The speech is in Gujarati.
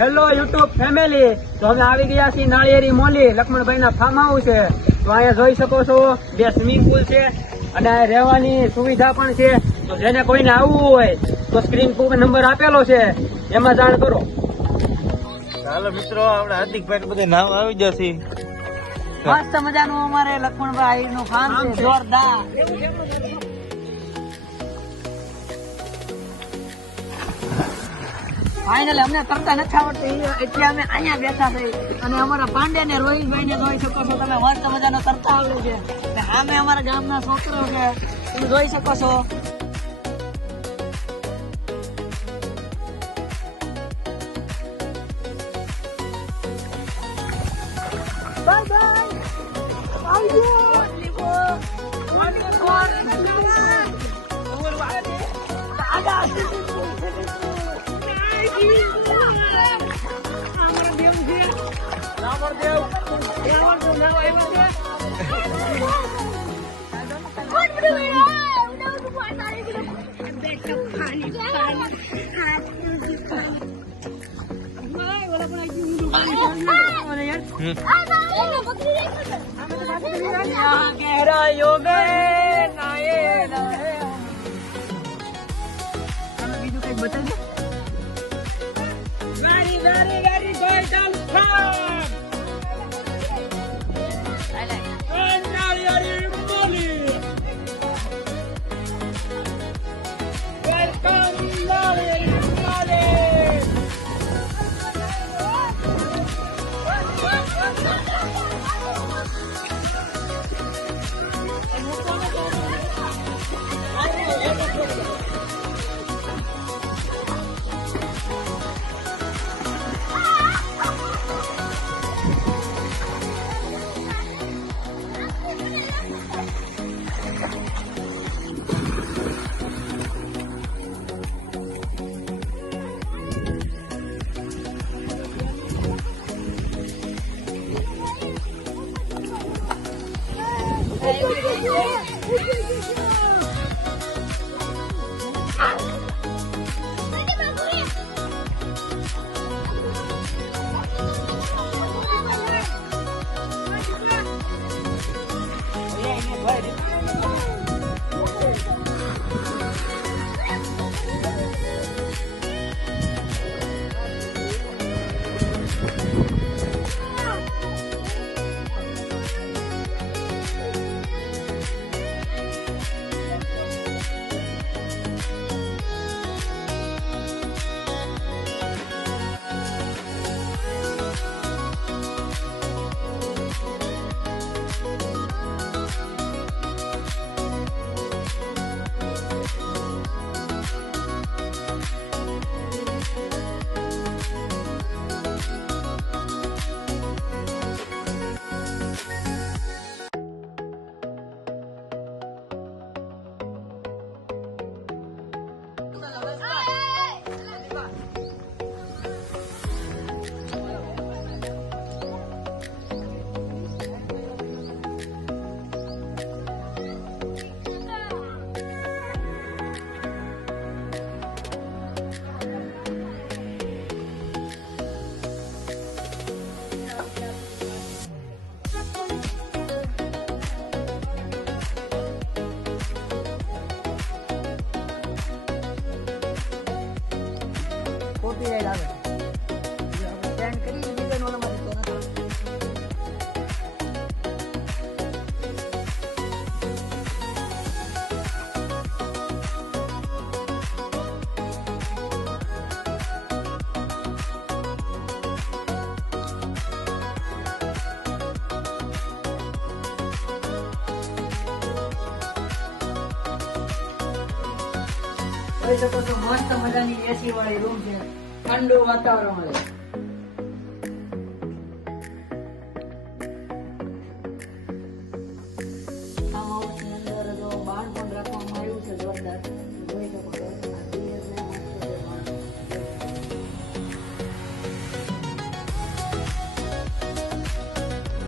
હેલો યુટ્યુબ ફેમિલી, તો અમે આવી ગયા છીએ નાળિયેરી મોલી લક્ષ્મણભાઈ ના ફાર્મ હાઉસ છે. તો અહીંયા જોઈ શકો છો 2 સ્વિમિંગ પુલ છે અને રહેવાની સુવિધા પણ છે. તો જેને કોઈને આવવું હોય તો સ્ક્રીન પર નંબર આપેલો છે, એમાં જાણ કરો. ચાલો મિત્રો, આપણે હાર્દિકભાઈ બધે નામ આવી જશે. મસ્ત મજાનું અમારે લક્ષ્મણભાઈ નું ફાર્મ છે, જોરદાર. ફાઇનલ અમને કરતા નથી આવડતું એટલે અમે અહીંયા બેઠા છે. અને અમારા પાંડે ને રોહિતભાઈ ને જોઈ શકો છો તમે, મસ્ત મજાનો કરતા આવડે છે. સામે અમારા ગામના છોકરો છે, તમે જોઈ શકો છો. બાય ગહેરાઈઓ મેં બીજું કઈક બતાવજો. ગાડી ભાઈ ચાલુ નાળિયેરી મોલી. વેલકમ નાળિયેરી મોલી. કોપીરાઈટ આવે સ્ટેન્ડ કરી દીધું ઓલામાંથી તો નથી. જોઈ શકો છો મસ્ત મજાની એસી વાળી રૂમ છે, ઠંડુ વાતાવરણ મળે.